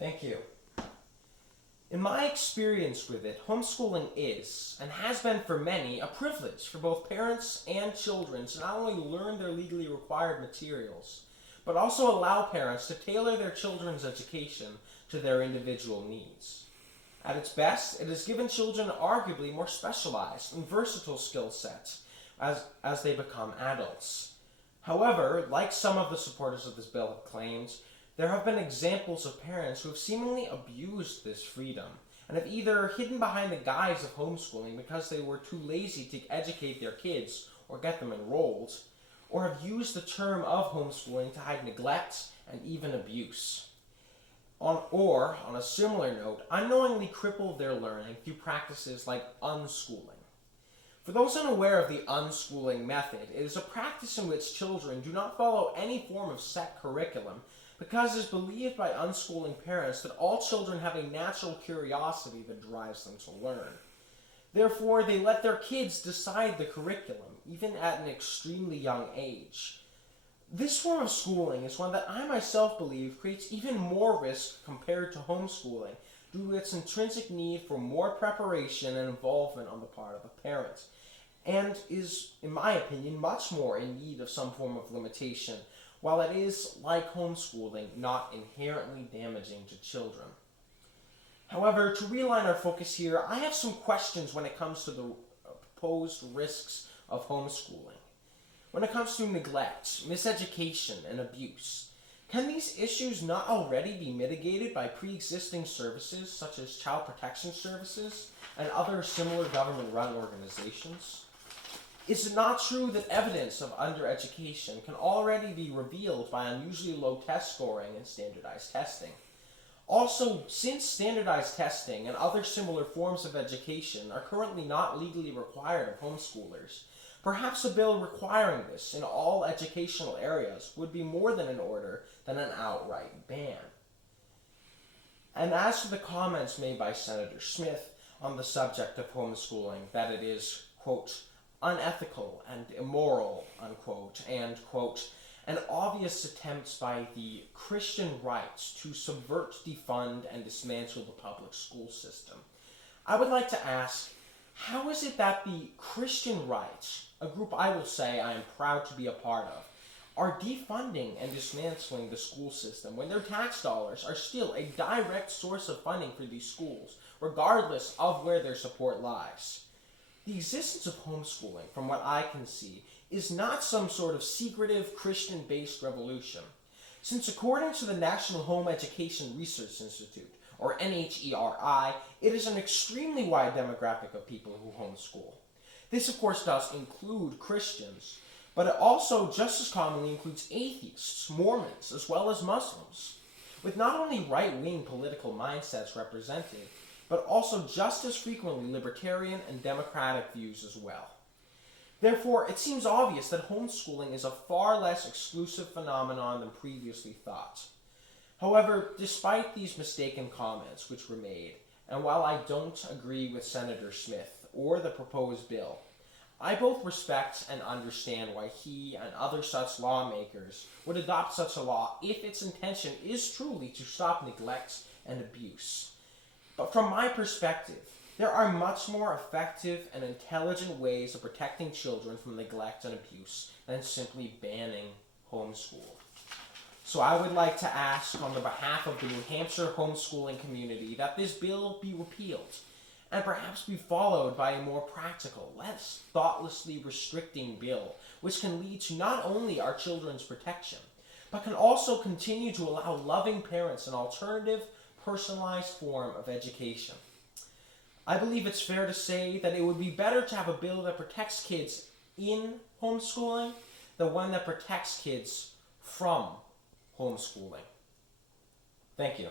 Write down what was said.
Thank you. In my experience with it, homeschooling is, and has been for many, a privilege for both parents and children to not only learn their legally required materials, but also allow parents to tailor their children's education to their individual needs. At its best, it has given children arguably more specialized and versatile skill sets as they become adults. However, like some of the supporters of this bill have claimed, there have been examples of parents who have seemingly abused this freedom and have either hidden behind the guise of homeschooling because they were too lazy to educate their kids or get them enrolled, or have used the term of homeschooling to hide neglect and even abuse. On a similar note, unknowingly cripple their learning through practices like unschooling. For those unaware of the unschooling method, it is a practice in which children do not follow any form of set curriculum because it is believed by unschooling parents that all children have a natural curiosity that drives them to learn. Therefore, they let their kids decide the curriculum, even at an extremely young age. This form of schooling is one that I myself believe creates even more risk compared to homeschooling due to its intrinsic need for more preparation and involvement on the part of the parent, and is, in my opinion, much more in need of some form of limitation, while it is, like homeschooling, not inherently damaging to children. However, to realign our focus here, I have some questions when it comes to the proposed risks of homeschooling. When it comes to neglect, miseducation, and abuse, can these issues not already be mitigated by pre-existing services such as child protection services and other similar government-run organizations? Is it not true that evidence of undereducation can already be revealed by unusually low test scoring and standardized testing? Also, since standardized testing and other similar forms of education are currently not legally required of homeschoolers, perhaps a bill requiring this in all educational areas would be more than in order than an outright ban. And as for the comments made by Senator Smith on the subject of homeschooling, that it is, quote, unethical and immoral, unquote, and, quote, an obvious attempt by the Christian right to subvert, defund, and dismantle the public school system, I would like to ask, how is it that the Christian right, a group I will say I am proud to be a part of, are defunding and dismantling the school system when their tax dollars are still a direct source of funding for these schools, regardless of where their support lies? The existence of homeschooling, from what I can see, is not some sort of secretive Christian-based revolution, since according to the National Home Education Research Institute, or NHERI, it is an extremely wide demographic of people who homeschool. This, of course, does include Christians, but it also just as commonly includes atheists, Mormons, as well as Muslims, with not only right-wing political mindsets represented, but also just as frequently libertarian and democratic views as well. Therefore, it seems obvious that homeschooling is a far less exclusive phenomenon than previously thought. However, despite these mistaken comments which were made, and while I don't agree with Senator Smith or the proposed bill, I both respect and understand why he and other such lawmakers would adopt such a law if its intention is truly to stop neglect and abuse. But from my perspective, there are much more effective and intelligent ways of protecting children from neglect and abuse than simply banning homeschool. So I would like to ask on the behalf of the New Hampshire homeschooling community that this bill be repealed and perhaps be followed by a more practical, less thoughtlessly restricting bill, which can lead to not only our children's protection, but can also continue to allow loving parents an alternative, personalized form of education. I believe it's fair to say that it would be better to have a bill that protects kids in homeschooling than one that protects kids from homeschooling. Thank you.